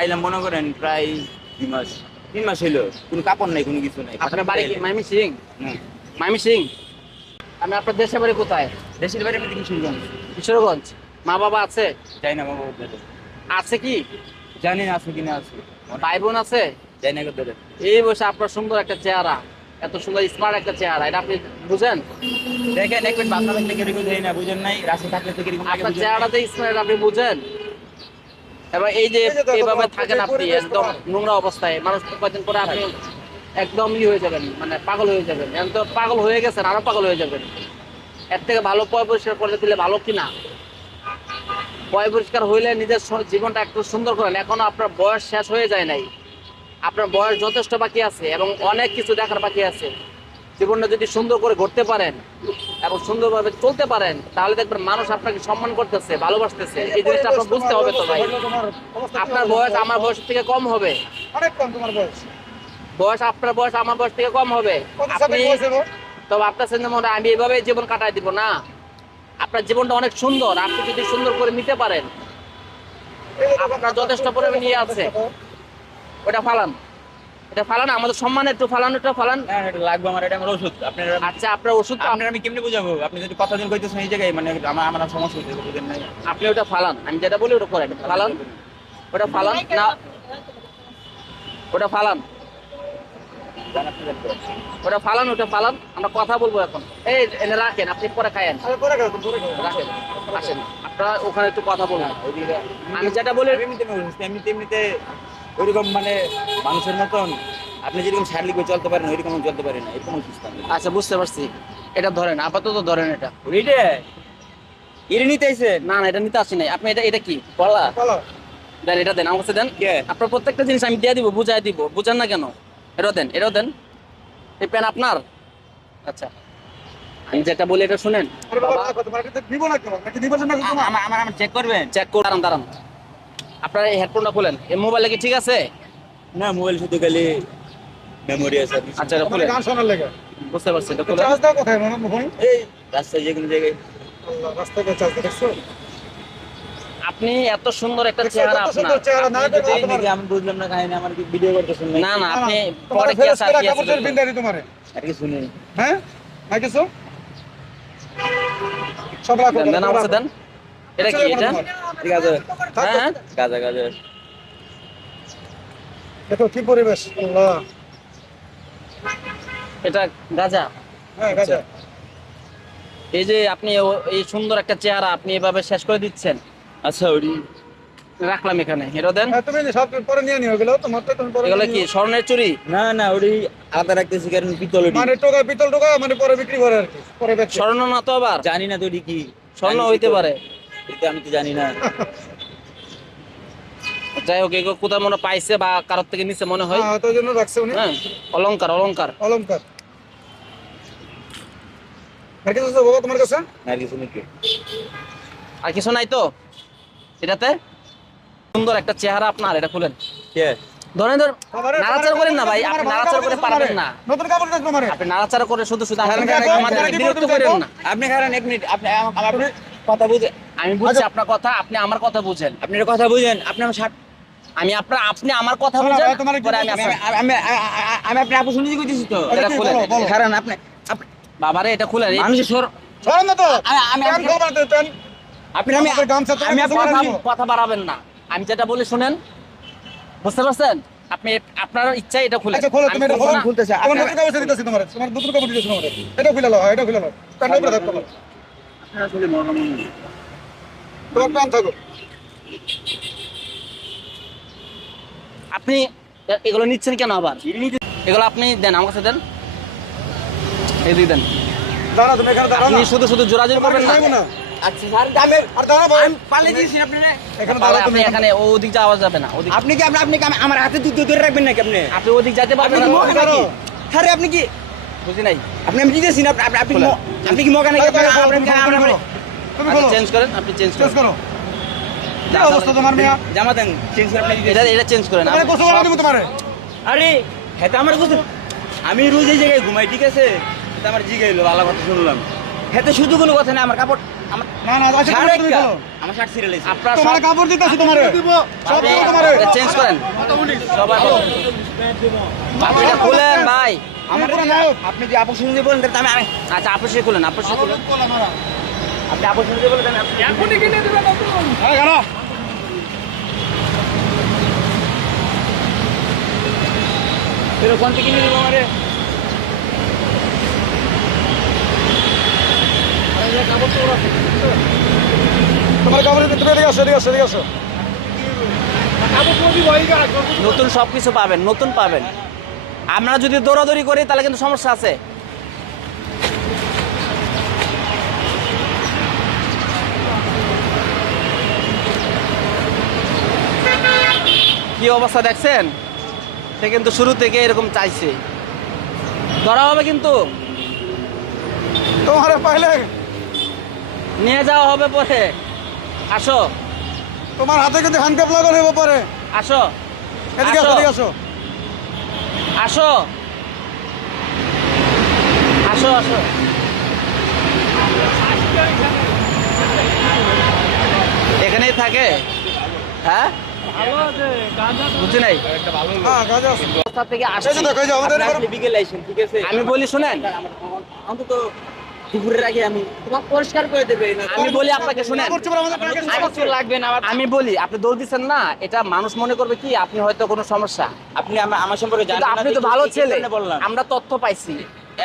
আইলাম মনে করেন প্রায় 3 মাস 3 মাস হইলো, কোনো কাপড় নাই, কোনো কিছু নাই। আপনার বাড়ি কি ময়মনসিং? ময়মনসিং। আমি আপনার দেশের বাড়ি কোথায়? দেশের বাড়ি আমাদের কিশোরগঞ্জ। কিশোরগঞ্জ। মা বাবা আছে? যাই না বাবা ওদের, আছে কি? জানি না আছে কিনা আছে। ভাই বোন আছে? যাই না ওদের। এই বয়সে আপনার সুন্দর একটা চেহারা, এত সুন্দর স্মার্ট একটা চেহারা, এটা আপনি বুঝেন? দেখেন এক মিনিট বাচ্চা থাকলে কিরকম যাই না, বুঝেন নাই? রাস্তা থাকলে তো কিরকম লাগে আপনার বুঝেন নাই? চেহারাতে স্মার্ট আপনি বুঝেন? এবার এই যে এইভাবে থাকেন আপনি একদম নোংরা অবস্থায়, মানুষ কয়েকদিন পরে আপনি একদম হয়ে যাবেন, মানে পাগল হয়ে যাবেন। এখন তো পাগল হয়ে গেছেন, আরো পাগল হয়ে যাবেন। এর থেকে ভালো পয় পরিষ্কার করে দিলে ভালো কিনা? পয় পরিষ্কার হইলে নিজের জীবনটা একটু সুন্দর করেন। এখনো আপনার বয়স শেষ হয়ে যায় নাই, আপনার বয়স যথেষ্ট বাকি আছে এবং অনেক কিছু দেখার বাকি আছে। জীবনটা যদি সুন্দর করে গড়তে পারেন এবং সুন্দরভাবে চলতে পারেন, তাহলে দেখবেন মানুষ আপনাকে সম্মান করতেছে, ভালোবাসতেছে। এই জিনিসটা আপনার বুঝতে হবে তো ভাই। আপনার বয়স আমার বয়স থেকে কম হবে, অনেক কম তোমার বয়স। আপনার বয়স আমার বয়স থেকে কম হবে। আপনি তবে আপনার সঙ্গে মনে হয় আমি এইভাবে জীবন কাটাই দিব না। আপনার জীবনটা অনেক সুন্দর, আপনি যদি সুন্দর করে নিতে পারেন, আপনার যথেষ্ট পরিমাণে নিয়ে আছে। ওটা ফালান, এটা ফালান, আমাদের সম্মান একটু ফালান, এটা ফালান। না, এটা লাগবে আমার, এটা আমার ওষুধ। আপনার আচ্ছা, আপনার ওষুধ তো আপনার আমি কেমনে বুঝাবো? আপনি যদি কথা দিন কইতেছেন এই জায়গায়, মানে আমার আমার সমস্যা হচ্ছে, বুঝেন নাই? আপনি ওটা ফালান, আমি যেটা বলি ওটা করেন। ফালান, ওটা ফালান না, ওটা ফালান, জান আপনি জানতে। ওটা ফালান, ওটা ফালান। আমরা কথা বলবো এখন। এই এনে রাখেন, আপনি পরে খায়েন। রাখেন, আসেন, আপনারা ওখানে একটু কথা বলুন। ওইদিকে আমি যেটা বলি এমনিতে এমনিতে ওইরকম মানে মানুষের মতন আপনি যেরকম শারীরিক চলতে পারেন ওইরকম আমি চলতে পারি না, এরকম অসুস্থ আমি। আচ্ছা, বুঝতে পারছি। এটা ধরেন, আপাতত ধরেন এটা। ওইটা এর নিতে আইছেন? না না, এটা নিতে আসি নাই। আপনি এটা কি কলা দেন? এটা দেন, আমার কাছে দেন। কে? আপনার প্রত্যেকটা জিনিস আমি দিয়ে দিব, বুঝাই দিব। বুঝেন না কেন? এটাও দেন, এটাও দেন। এই পেন আপনার? আচ্ছা, আমি যেটা বলি এটা শুনেন। আমার আমার আমার চেক করবেন? চেক করে দাঁড়ান, দাঁড়ান। আপনার এই হেডফোনটা খুলেন। এই মোবাইলে কি ঠিক আছে? না, মোবাইল শুধু খালি মেমোরি আছে। আচ্ছা, এটা খুলেন। গান শোনার লেগে বুঝতে পারছি, এটা খুলেন। চার্জ দাও কোথায় মনে ফোন? এই রাস্তায় যে কোনো জায়গায় রাস্তায় চার্জ দেখছো? আপনি এত সুন্দর একটা চেহারা আপনার। চেহারা না আপনি যদি এই নাকি আমি বুঝলাম না, কাহিনী আমার কি ভিডিও করতেছেন নাকি? না না, আপনি তোমার পরে কি ফেরত আছে আর করা কি কাপড়ের আছে? বিন্দারি তোমারে। আর কি শুনি? হ্যাঁ না কিছু সব রাখো দেন, দেন, আমার কাছে দেন। এটা কি? এটা ঠিক আছে। হ্যাঁ হ্যাঁ, গাজা গাজা দেখো কি পরিবেশ। আল্লাহ, এটা গাঁজা। হ্যাঁ গাজা। এই যে আপনি এই সুন্দর একটা চেহারা আপনি এভাবে শেষ করে দিচ্ছেন। আচ্ছা ওরি রাখলাম এখানে, এটা দেন। হ্যাঁ তুমি সব পরে নিয়ে নিও, এগুলো তোমার তো তুমি পরে এগুলো নিয়ে কি নিও। স্বর্ণের চুরি? না না ওরি আলাদা রাখতেছি কারণ পিতল ওরি। মানে টোকা পিতল টোকা মানে পরে বিক্রি করে আর কি, পরে বেচে। স্বর্ণ না তো আবার? জানি না তো ওরি কি স্বর্ণ জানি হইতে পিতল। পারে। এটা আমি তো জানি না। যাই হোক, এগুলো কোথাও মনে পাইছে বা কারোর থেকে নিচে মনে হয়। হ্যাঁ তো জন্য রাখছে উনি। হ্যাঁ, অলংকার, অলংকার। অলংকার। আর কিছু আছে বাবা তোমার কাছে? আর কিছু নাকি? আর কিছু নাই তো এটাতে? সুন্দর একটা চেহারা আপনার, এটা খুলেন। কে? ধরেন ধর, নাড়াচাড়া করেন না ভাই, আপনি নাড়াচাড়া করে পারবেন না। নতুন কাপড় দেখো মানে। আপনি নাড়াচাড়া করে শুধু শুধু কারণ আমাদের বিরক্ত করেন না। আপনি কারণ এক মিনিট আপনি আমার কথা বুঝে, আমি বুঝছি আপনার কথা, আপনি আমার কথা বুঝেন। আপনার কথা বুঝেন, আপনি আমার ষাট আপনি আমার কথা শোনো, বুঝেন, তোমার কি পরে আমি বলতেছে? আপনার- আমি আমি আপনার আপু শুনে কইতেছি তো। এটা এটা কি? খুলেন। বলো, বলো। কারণ আপনি বাবারে এটা খুলেন। মানুষের সর সরেন না তো। আমি কান খবর তো টান। আপনি আমি আমাদের গামছা তো আমি আছে, আপনার সরেন না। কথা বাড়াবেন না, আমি যেটা বলি শুনেন। বুঝতে পারছেন? আপনি আপনার ইচ্ছা এটা খুলেন। আচ্ছা খোলো, আমি তুমি এটা খুলবো খোলো। না। খুলতেছে। তোমার নতুন কাপড় দিতেছি তোমারে। তোমার নতুন কাপড় দিতেছি তোমারে। এটা খুলে নাও, এটা খুলে নাও। কান উপরে থাকো। আপনার আসলে মরলাম না। তোমার কান থাকো। আপনি এগুলো নিচ্ছেন কেন আবার? এগুলো আপনি দেন, আমার কাছে দেন। এই দিয়ে দেন। দাঁড়া তুমি এখানে দাঁড়াও আপনি না। শুধু শুধু জোরাজুরি তোমার করবেন কিছু না। হইবো না। আচ্ছা স্যার আমি আর দাঁড়াও ভাই। আমি পালিয়ে দিয়েছি আপনারে। এখানে তাহলে দাঁড়াও আপনি তুমি। এখানে ওদিক যা আওয়াজ যাবে না। ওদিক আপনি কি আপনি কি আমার হাতে দুধ ধরে রাখবেন নাকি আপনি? আপনি ওদিক যেতে আপনি পারবেন কি না। মগা নাকি? আরে আপনি কি বুঝি নাই। আপনি আমি দিতেছি না আপনি আপনি খোলেন। আপনি কি মগা নাকি? তুমি আপনি খোলো। তুমি খোলো। চেঞ্জ করেন, আপনি চেঞ্জ চেঞ্জ করেন। করো। কি অবস্থা তোমার মিয়া? জামা দেন চেঞ্জ করে আপনি দিতেছি। এটা চেঞ্জ করেন। তোমারে গোসল করা দিব তোমারে। আরে হেতা আমার কথা আমি রোজ এই জায়গায় ঘুমাই ঠিক আছে, এটা আমার জিগাইলো ভালো কথা শুনলাম। হেতে শুধু কোনো কথা না, আমার কাপড় না না আচ্ছা সাড়ে তুমি একটা। চলো আমার শার্ট ছিঁড়ে লেগেছে। আপনার তোমার সব কাপড় দিতেছি তোমারে সব দেবো তোমারে চেঞ্জ করেন সবাই আপনি এটা খুলেন ভাই। আমি পুরো নায়ক আপনি যদি আপস শুনতে বলেন তাহলে আমি আচ্ছা আপসে খুলেন আপসে খুলেন। আপনি আপস শুনতে বলেন তাহলে হ্যাঁ গানা এরকম থেকে কিনে দেবো আমারে। তোমার কাপড় দিতে এদিকে আসো এদিকে আসো এদিকে আসো নতুন সবকিছু পাবেন নতুন পাবেন। আমরা যদি দৌড়াদৌড়ি করি তাহলে কিন্তু সমস্যা আছে। কি অবস্থা দেখছেন? সে কিন্তু শুরু থেকে এরকম চাইছে। ধরা হবে কিন্তু তোমারে পাইলে নিয়ে যাওয়া হবে পরে। আসো তোমার হাতে কিন্তু হ্যান্ডকাপ লাগানো হইব পরে আসো এদিকে আসো আসো। এদিকে আসো আসো আসো আসো এখানেই থাকে। হ্যাঁ বুঝছি নাই হ্যাঁ গাজা আছে কোথা থেকে এই আসছে যে দেখো এই যে আমাদের আপনি এখানে আসলে বিকেলে আইসেন, ঠিক আছে? আমি বলি শুনেন অন্তত দুপুরের আগে আমি তোমাকে পরিষ্কার করে দেবে না। আমি বলি আপনাকে শুনেন কাপড় চোপড় আমাদের প্যাকেজ লাগবে না। আমি বলি আপনি দৌড় দিচ্ছেন না, এটা মানুষ মনে করবে কি আপনি হয়তো কোনো সমস্যা। আপনি আমার সম্পর্কে কিন্তু জানেন না, আপনি তো দেখে ভালো কি ছেলে, কারণে বললাম। আমরা তথ্য পাইছি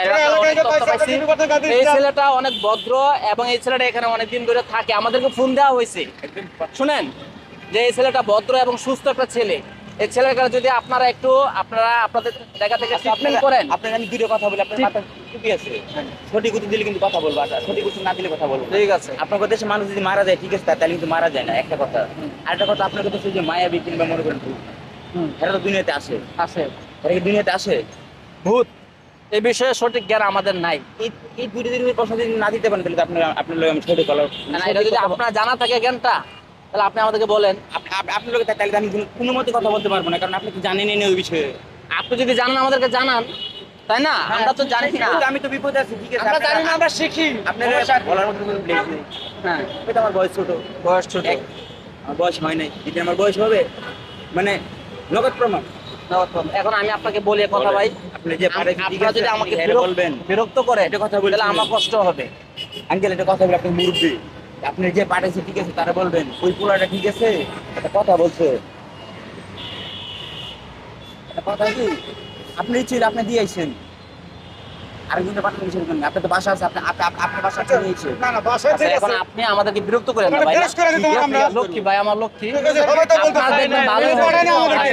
এলাকায় অনেক যে তথ্য পাইছে, পাইছি। একটা কথা গাদি এই দিচ্ছে। ছেলেটা অনেক ভদ্র এবং এই ছেলেটা এখানে অনেকদিন ধরে থাকে। আমাদেরকে ফোন দেওয়া হয়েছে, শুনেন, যে এই ছেলেটা ভদ্র এবং সুস্থ একটা ছেলে। এই ছেলেটা যদি আপনারা একটু আপনাদের জায়গা থেকে ট্রিটমেন্ট করেন। আপনার আমি দুটো কথা বলি, আপনার মাথা টুপি আছে, সঠিক উত্তর দিলে কিন্তু কথা বলবো, আর সঠিক উত্তর না দিলে কথা বলবো না। ঠিক আছে আপনার দেশে মানুষ যদি মারা যায়, ঠিক আছে, তাহলে কিন্তু মারা যায় না, একটা কথা। আরেকটা কথা, আপনার কথা যে মায়াবী কিংবা মনে করেন ভূত, এরা তো দুনিয়াতে আসে, আছে এরা কি দুনিয়াতে আসে? ভূত এই বিষয়ে সঠিক জ্ঞান আমাদের নাই। এই দুটো দিন প্রশ্ন যদি না দিতে পারেন তাহলে তো আপনার লোক আমি সঠিক হলো না, এটা যদি আপনার জানা থাকে জ্ঞানটা, তাহলে আপনি আমাদেরকে বলেন। আপনার লোক তাহলে তো আমি কোনো মতে কথা বলতে পারবো না, কারণ আপনি তো জানেনই না ওই বিষয়ে। আপনি যদি জানেন আমাদেরকে জানান, তাই না? আমরা তো জানি না। কিন্তু আমি তো বিপদে আছি, ঠিক আছে? আমরা জানি না, আমরা শিখি। আপনার বলার মতো কোনো প্লেস নেই। হ্যাঁ হয়তো আমার বয়স ছোট, বয়স ছোট। আমার বয়স হয় নাই, যদি আমার বয়স হবে মানে নগদ প্রমাণ। এখন আমি আপনাকে বলি এক কথা ভাই, আপনি যে পারেন, ঠিক আপনারা আছে, যদি আপনি আমাকে এটা বলবেন। বিরক্ত করে এটা কথা বলছি তাহলে না। আমার কষ্ট হবে। আঙ্কেল একটা কথা বলে, আপনি মুরব্বী, আপনি যে পাঠাইছে, ঠিক আছে, তারা বলবেন ওই পোলাটা ঠিক আছে, একটা কথা বলছে, একটা কথা কি, আপনি ছিল, আপনি দিয়ে আইছেন, আরেকজনের পাঠাতে সেরকম না। আপনার তো বাসা আছে, আপনার বাসা থেকে নিয়েছে। না না বাসায় আচ্ছা, ঠিক এখন আছে আপনি আমাদেরকে বিরক্ত করেন না আমরা ভাই। ফেরত করে দিতে পারি আমরা। লক্ষ্মী ভাই, আমার লক্ষ্মী। ঠিক আছে, সবাই তো বলতে আপনারা দেখবেন ভালো এই হবে। পড়ায় না আমাদেরকে।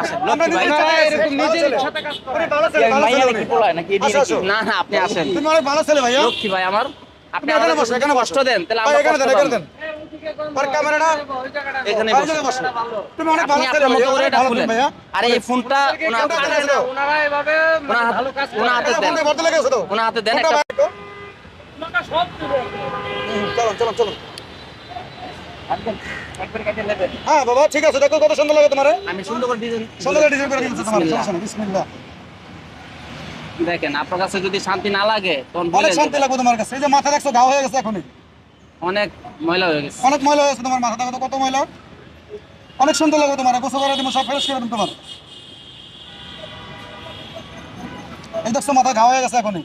আসেন, আমরা লক্ষ্মী ভাই। নিজের ছেলে, এরকম ভালো নিজের ছেলে। সাথে কাজ করে। আরে ভালো ছেলে, কি ভালো মাইয়া ছেলে নাকি উনি। পোলায় নাকি এদিকে আসো, নাকি? আসো। না না, আপনি আসেন। তুমি অনেক ভালো ছেলে ভাইয়া লক্ষ্মী ভাই আমার, আপনি তুমি এখানে আমাদেরকে বসো, এখানে কষ্ট বসো। দেন তাহলে ভাই, আমরা এখানে কষ্ট দেন, এখানে পাবো। দেন। আর ক্যামেরাটা এখানে ভাই, বসো। এখানে বসো। তুমি অনেক ভালো আপনি ছেলে আপনার মতো ভাইয়া, করে অনেক এটা ভালো খুলেন। ছেলে ভাইয়া। আর এই ফোনটা ওনার হাতে ফোনটা দেন। এখানে দাও। ওনার হাতে দেন। ফোনটা ভর্তি লেগেছে তো? ওনার হাতে দেন ফোনটা একটা। বাইর করো। চলো চলো চলো আঙ্কেল, একবার কেটে নেবেন। হ্যাঁ বাবা ঠিক আছে দেখো কত সুন্দর লাগে তোমার আমি সুন্দর করে ডিজাইন সুন্দর ডিজাইন করে দিয়েছে তোমার বিসমিল্লাহ। সমস্যা নেই বিসমিল্লাহ দেখেন, আপনার কাছে যদি শান্তি না লাগে তখন অনেক বলে শান্তি লাগবে তোমার কাছে এই যে মাথা দেখছো ঘা হয়ে গেছে এখনই অনেক ময়লা হয়ে গেছে। অনেক ময়লা হয়েছে তোমার মাথা দেখো তো কত ময়লা অনেক সুন্দর লাগবে তোমার গোসল করে তুমি সব ফ্রেশ করে দিন তোমার এই দেখছো মাথা ঘা হয়ে গেছে এখনই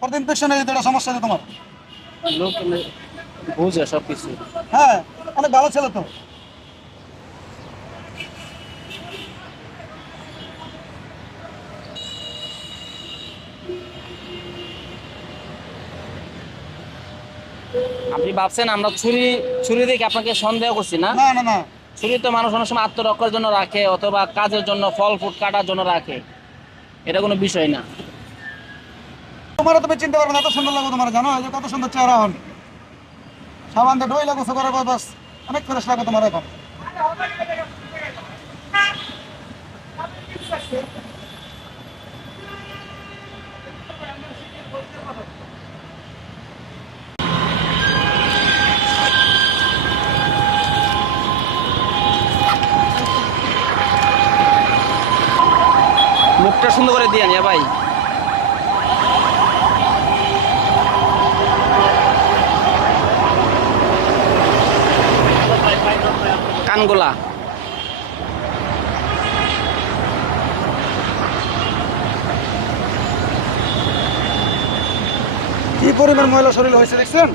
পরে ইনফেকশন হয়ে যেতে সমস্যা আছে তোমার লোক বুঝে সব কিছু। হ্যাঁ অনেক ভালো ছেলে তো আপনি ভাবছেন আমরা ছুরি দেখে আপনাকে সন্দেহ করছি না? না না না ছুরি তো মানুষ অনেক সময় আত্মরক্ষার জন্য রাখে অথবা কাজের জন্য, ফল ফুট কাটার জন্য রাখে, এটা কোনো বিষয় না। তোমার তুমি চিন্তা পারবে না এত সুন্দর লাগবে তোমার জানো এই যে কত সুন্দর চেহারা হন সাবান দিয়ে ধুইলা গোসল করার পর বাস অনেক ফ্রেশ লাগে তোমার এখন মুখটা সুন্দর করে দিয়ে নিয়ে ভাই। কানগোলা। কি পরিমাণ ময়লা শরীর হয়েছে দেখছেন?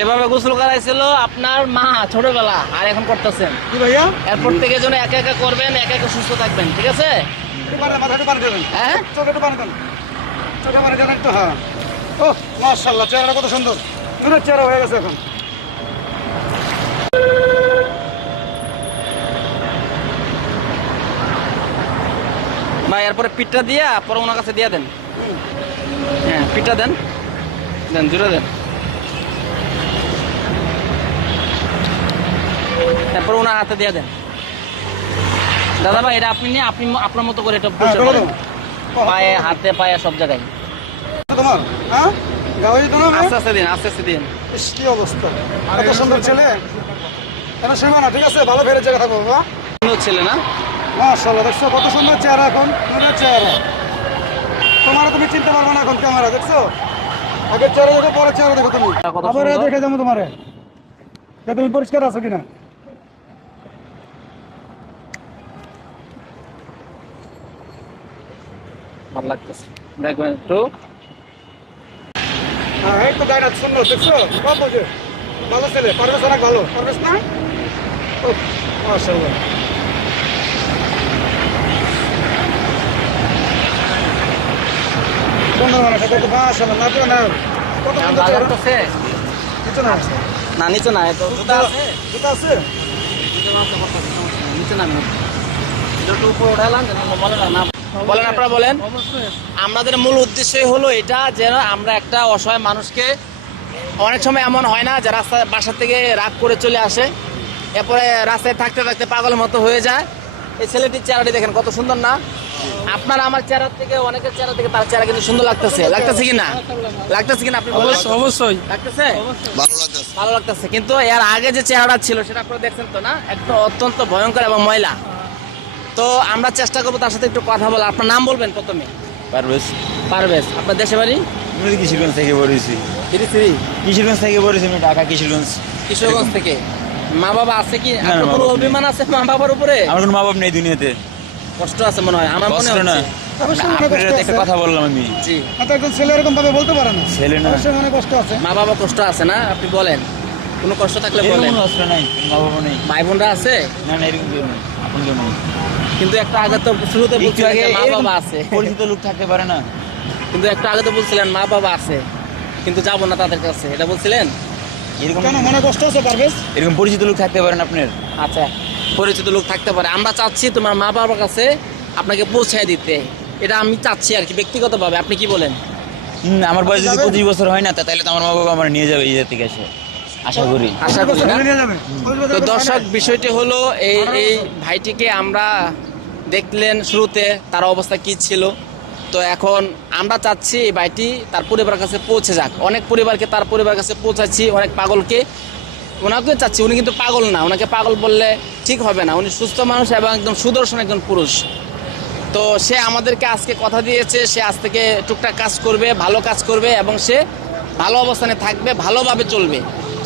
এভাবে গোসল করাইছিল আপনার মা ছোটবেলা, আর এখন করতেছেন। কি ভাইয়া? এরপর থেকে যেন একা একা করবেন, একা একা সুস্থ থাকবেন, ঠিক আছে? একটু পানি, মাথা একটু পানি দেবেন। হ্যাঁ, চোখে একটু পানি দেন। চোখে পানি দেন একটু, হ্যাঁ। ও মাশাআল্লাহ, চেহারাটা কত সুন্দর। নুনের চেহারা হয়ে গেছে এখন। ভাই এরপরে পিঠটা দিয়া পরে ওনার কাছে দিয়ে দেন। হ্যাঁ, পিঠটা দেন, দেন, জুড়ে দেন। তারপর ওনার হাতে দিয়ে দেন। দাদা ভাই এটা আপনি নিয়ে আপনি আপনার মতো করে এটা হ্যাঁ, পরিষ্কার বলো করেন। তো। পায়ে, হাতে, পায়ে, সব জায়গায়। তোমার, হ্যাঁ? গাওয়া যেত না? আস্তে আস্তে দিন, আস্তে আস্তে দিন। ইস, কি অবস্থা। এত সুন্দর ছেলে। কেন শুইবা না, ঠিক আছে? ভালো ফেরে জায়গা থাকবো, বাবা। সুন্দর ছেলে না? মাশাআল্লাহ, দেখছো কত সুন্দর চেহারা এখন, নুনের চেহারা। তোমার তুমি চিনতে পারবে না এখন ক্যামেরা, দেখছো? আগের চেহারা দেখো, পরের চেহারা দেখো তুমি। কত আবার সুন্দর। দেখে যাবো তোমারে যে তুমি পরিষ্কার আছো কিনা। ভালো লাগতেছে, দেখবেন একটু। হ্যাঁ, এই তো গাড়ি সুন্দর, দেখছো? কত যে ভালো ছেলে, পারভেজ অনেক ভালো, পারভেজ না? উফ, মাশাআল্লাহ। সুন্দর মানুষ, কত মাশাআল্লাহ, না তো না। কত সুন্দর ভালো চেহারা। লাগতেছে কিছু না। না? নিচে না, তো জুতা আছে? জুতা আছে? নিচে নামি একটু উপরে উঠালাম, যেন বলে না। বলেন, আপনারা বলেন। আমাদের মূল উদ্দেশ্যই হলো এটা, যেন আমরা একটা অসহায় মানুষকে, অনেক সময় এমন হয় না যে রাস্তায় বাসা থেকে রাগ করে চলে আসে, এরপরে রাস্তায় থাকতে থাকতে পাগলের মতো হয়ে যায়। এই ছেলেটির চেহারাটি দেখেন কত সুন্দর না? আপনার আমার চেহারা থেকে, অনেকের চেহারা থেকে তার চেহারা কিন্তু সুন্দর লাগতেছে। লাগতেছে কি না? লাগতেছে কিনা আপনি বলেন? অবশ্যই লাগতেছে? ভালো লাগতেছে। ভালো লাগতেছে। কিন্তু এর আগে যে চেহারাটা ছিল সেটা আপনারা দেখছেন তো না? একটা অত্যন্ত ভয়ঙ্কর এবং ময়লা। তো আমরা চেষ্টা করবো তার সাথে একটু কথা বলা। আপনার নাম বলবেন প্রথমে? পারভেজ। পারভেজ। আপনার দেশে বাড়ি? আমি তো কিশোরগঞ্জ থেকে পড়েছি। কিশোরগঞ্জ থেকে পড়েছি, আমি ঢাকা কিশোরগঞ্জ। কিশোরগঞ্জ থেকে। মা বাবা আছে কি? না, আপনার মা কোনো বাবা নেই। অভিমান আছে মা বাবার উপরে? আমার কোনো মা বাপ নেই দুনিয়াতে। কষ্ট আছে মনে হয়, আমার মনে কষ্ট না, হচ্ছে। অবশ্যই মনে আপনার কষ্ট সাথে একটা আছে। কথা বললাম আমি। জি, হয়তো একজন ছেলে এরকম ভাবে বলতে পারে না। ছেলে না, অবশ্যই মনে কষ্ট আছে। মা বাবা কষ্ট আছে না? আপনি বলেন, কোনো কষ্ট থাকলে এরকম বলেন। কোনো কষ্ট নাই, মা বাবা নেই। ভাই বোনরা আছে? না না, এরকম কেউ নেই, আপন কেউ নেই। কিন্তু একটা আগে তো শুরুতে একটু বলছিলেন আগে যে মা এরকম বাবা আছে। পরিচিত লোক থাকতে পারে না। কিন্তু একটা আগে তো বলছিলেন মা বাবা আছে, কিন্তু যাবো না তাদের কাছে, এটা বলছিলেন। এরকম কেন মনে কষ্ট আছে পারভেজ? এরকম পরিচিত লোক থাকতে পারেন আপনার। আচ্ছা, পরিচিত লোক থাকতে পারে। আমরা চাচ্ছি তোমার মা বাবার কাছে আপনাকে পৌঁছায় দিতে, এটা আমি চাচ্ছি আর কি ব্যক্তিগতভাবে। আপনি কি বলেন? আমার বয়স যদি যাবেন? 25 বছর হয় না, তাহলে তো আমার মা বাবা আমার নিয়ে যাবে এই জায়গা থেকে এসে, আশা করি। আশা করি না? নিয়ে যাবে। তো দর্শক, বিষয়টি হলো এই এই ভাইটিকে আমরা দেখলেন শুরুতে তার অবস্থা কি ছিল। তো এখন আমরা চাচ্ছি এই ভাইটি তার পরিবারের কাছে পৌঁছে যাক। অনেক পরিবারকে তার পরিবারের কাছে পৌঁছাচ্ছি, অনেক পাগলকে। ওনাকে চাচ্ছি, উনি কিন্তু পাগল না, ওনাকে পাগল বললে ঠিক হবে না। উনি সুস্থ মানুষ এবং একদম সুদর্শন একজন পুরুষ। তো সে আমাদেরকে আজকে কথা দিয়েছে, সে আজ থেকে টুকটাক কাজ করবে, ভালো কাজ করবে এবং সে ভালো অবস্থানে থাকবে, ভালোভাবে চলবে।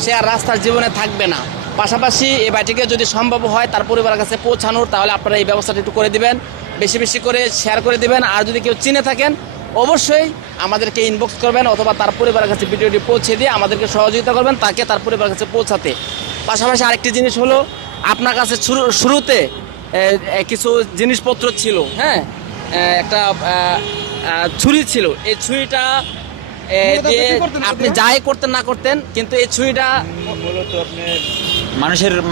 সে আর রাস্তার জীবনে থাকবে না। পাশাপাশি এই বাড়িটিকে যদি সম্ভব হয় তার পরিবারের কাছে পৌঁছানোর, তাহলে আপনারা এই ব্যবস্থাটা একটু করে দিবেন, বেশি বেশি করে শেয়ার করে দিবেন। আর যদি কেউ চিনে থাকেন অবশ্যই আমাদেরকে ইনবক্স করবেন, অথবা তার পরিবারের কাছে ভিডিওটি পৌঁছে দিয়ে আমাদেরকে সহযোগিতা করবেন তাকে তার পরিবারের কাছে পৌঁছাতে। পাশাপাশি আরেকটি জিনিস হলো, আপনার কাছে শুরুতে কিছু জিনিসপত্র ছিল, হ্যাঁ, একটা ছুরি ছিল। এই ছুরিটা দিয়ে আপনি যাই করতেন না করতেন, কিন্তু এই ছুরিটা মূলত আপনার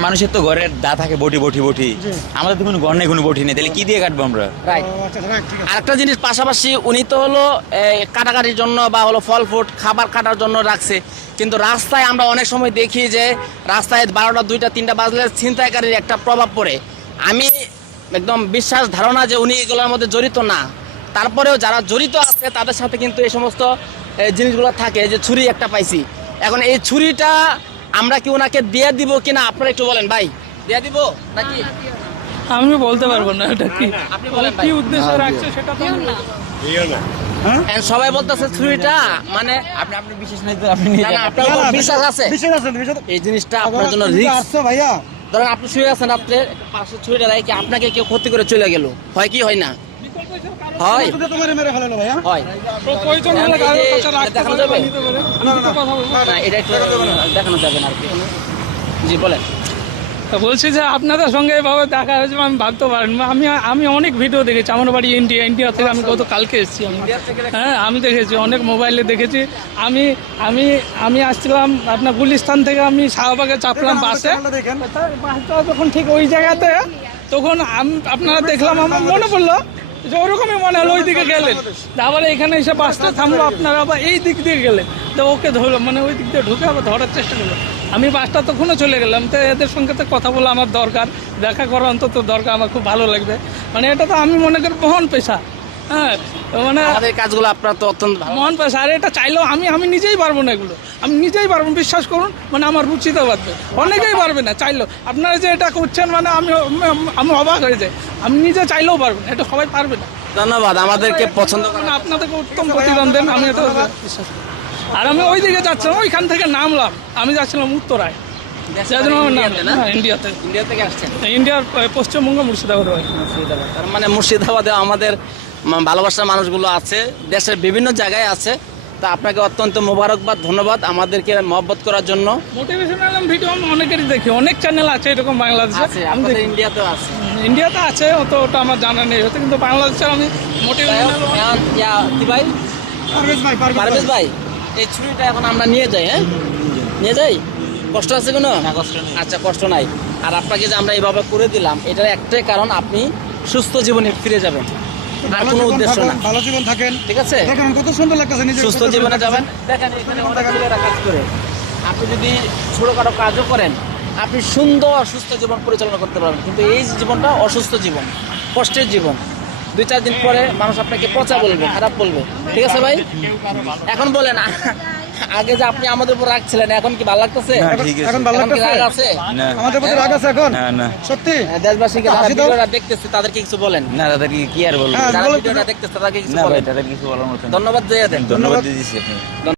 মানুষের তো ঘরের দা থাকে বটি বটি বটি, আমাদের তো কোনো ঘর নেই, কোনো বটি নেই, তাহলে কি দিয়ে কাটবো আমরা? রাইট। ও, আচ্ছা, রাইট, ঠিক আছে। আরেকটা জিনিস পাশাপাশি, উনি তো হলো কাটাকাটির জন্য বা হলো ফল ফুট খাবার কাটার জন্য রাখছে, কিন্তু রাস্তায় আমরা অনেক সময় দেখি যে রাস্তায় 12টা 2টা 3টা বাজলে ছিনতাইকারীর একটা প্রভাব পড়ে। আমি একদম বিশ্বাস ধারণা যে উনি এগুলোর মধ্যে জড়িত না, তারপরেও যারা জড়িত আছে তাদের সাথে কিন্তু এই সমস্ত জিনিসগুলো থাকে। যে ছুরি একটা পাইছি, এখন এই ছুরিটা আমরা কি ওনাকে দিয়ে দিব কিনা আপনারা একটু বলেন ভাই, দিয়ে দিব নাকি? আমি বলতে পারবো না এটা কি আপনি বলেন ভাই। কি উদ্দেশ্য রাখছে সেটা তো আমি হ্যাঁ? And সবাই বলতেছে ছুরিটা মানে আপনি বিশেষ নাই তো, আপনি নিয়ে না, না, যান। আপনার উপর বিশ্বাস আছে? বিশ্বাস আছে, বিশ্বাস আছে। এই জিনিসটা আপনার জন্য তুমি তো রিস্ক। আসছো ভাইয়া, ধরেন আপনি শুয়ে আছেন রাত্রে পাশে ছুরি ডালাই কি আপনাকে কেউ ক্ষতি করে চলে গেল, হয় কি হয় না? হয় তোকে তো মেরে মেরে ফেলালো ভাইয়া। হয়। প্রয়োজন হলে কারোর কাছে রাখতে দেখানো পারে বা যাবে? নিতে পারে। আমি তো কথা বলবো। না এটা একটু দেখানো যাবে না আর কি। জি বলেন। তা বলছি যে আপনাদের সঙ্গে এভাবে দেখা হয়েছে আমি ভাবতে পারেন আমি অনেক ভিডিও দেখেছি। আমার বাড়ি ইন্ডিয়া থেকে আমি গত কালকে এসেছি আমি। হ্যাঁ আমি দেখেছি, অনেক মোবাইলে দেখেছি। আমি আমি আমি আসছিলাম আপনার গুলিস্তান থেকে, আমি শাহবাগে চাপলাম বাসে। দেখেন বাসটা যখন ঠিক ওই জায়গাতে, তখন আপনারা দেখলাম, আমার মনে পড়লো যে ওরকমই মনে হলো ওই দিকে গেলেন, আবার এখানে এসে বাসটা থামলো, আপনারা আবার এই দিক দিয়ে গেলেন, তো ওকে ধরলো, মানে ওই দিক দিয়ে ঢুকে আবার ধরার চেষ্টা করলো। আমি বাসটা তখনও চলে গেলাম, তো এদের সঙ্গে তো কথা বলা আমার দরকার, দেখা করা অন্তত দরকার, আমার খুব ভালো লাগবে। মানে এটা তো আমি মনে করি মহান পেশা। হ্যাঁ মানে আমাদের কাজগুলো আপনার তো অত্যন্ত ভালো। মহান পেশা, আর এটা চাইলেও আমি নিজেই পারবো না এগুলো, আমি নিজেই পারবো, বিশ্বাস করুন। মানে আমার রুচিতে বাঁধবে, অনেকেই পারবে না চাইলেও। আপনারা যে এটা করছেন, মানে আমি অবাক হয়ে যাই। আমি নিজে চাইলেও পারবো না, এটা সবাই পারবে না। ধন্যবাদ আমাদেরকে পছন্দ করেন। মানে আপনাদেরকে উত্তম প্রতিদান দেন, আমি এটা বিশ্বাস করি। আর আমি ওই দিকে যাচ্ছিলাম, ওইখান থেকে নামলাম, আমি যাচ্ছিলাম উত্তরায়, যার জন্য আমার নাম ইন্ডিয়াতে না? ইন্ডিয়াতে, ইন্ডিয়া থেকে আসছেন? ইন্ডিয়ার পশ্চিমবঙ্গ মুর্শিদাবাদ। মুর্শিদাবাদ। তার মানে মুর্শিদাবাদে আমাদের ভালোবাসার মানুষগুলো আছে, দেশের বিভিন্ন জায়গায় আছে। তা আপনাকে অত্যন্ত মোবারকবাদ, ধন্যবাদ আমাদেরকে মহব্বত করার জন্য। মোটিভেশনাল ভিডিও আমি অনেকেরই দেখি, অনেক চ্যানেল আছে এরকম বাংলাদেশে, আছে আমি আমাদের দেখি। ইন্ডিয়াতেও আছে। ইন্ডিয়াতে আছে, অত ওটা আমার জানা নেই হয়তো, কিন্তু বাংলাদেশে আমি মোটিভেশনাল কি ভাই, পারভেজ ভাই, পারভেজ ভাই, এই ছুরিটা এখন আমরা নিয়ে যাই। হ্যাঁ নিয়ে যাই, কষ্ট আছে কোনো? আচ্ছা কষ্ট নাই। আর আপনাকে যে আমরা এইভাবে করে দিলাম, এটার একটাই কারণ, আপনি সুস্থ জীবনে ফিরে যাবেন, আর কোনো উদ্দেশ্য না। ভালো জীবন থাকেন। ঠিক আছে, দেখেন কত সুন্দর লাগতেছে, নিজে সুস্থ জীবনে যাবেন। দেখেন এখানে অনেক ছেলেরা কাজ করে, আপনি যদি ছোটখাটো কাজও করেন, আপনি সুন্দর সুস্থ জীবন পরিচালনা করতে পারবেন। কিন্তু এই জীবনটা অসুস্থ জীবন, কষ্টের জীবন। 2-4 দিন পরে মানুষ আপনাকে পচা বলবে, খারাপ বলবে। ঠিক আছে ভাই, এখন বলেন, আগে যে আপনি আমাদের উপর রাখছিলেন, এখন কি ভালো লাগতেছে? এখন ভালো এখন কি রাগ লাগতেছে? আছে? আমাদের প্রতি রাগ আছে এখন? সত্যি? দেশবাসীকে যারা হাসি দাও। ভিডিওটা দেখতেছে তাদেরকে কিছু বলেন। না দাদা কি আর বলবো? হ্যাঁ, যারা বলো। ভিডিওটা দেখতেছে তাদেরকে কিছু না ভাই বলেন। দাদা কিছু বলার মতো না। ধন্যবাদ দিয়ে দেন। ধন্যবাদ দিয়ে দিচ্ছি আপনি।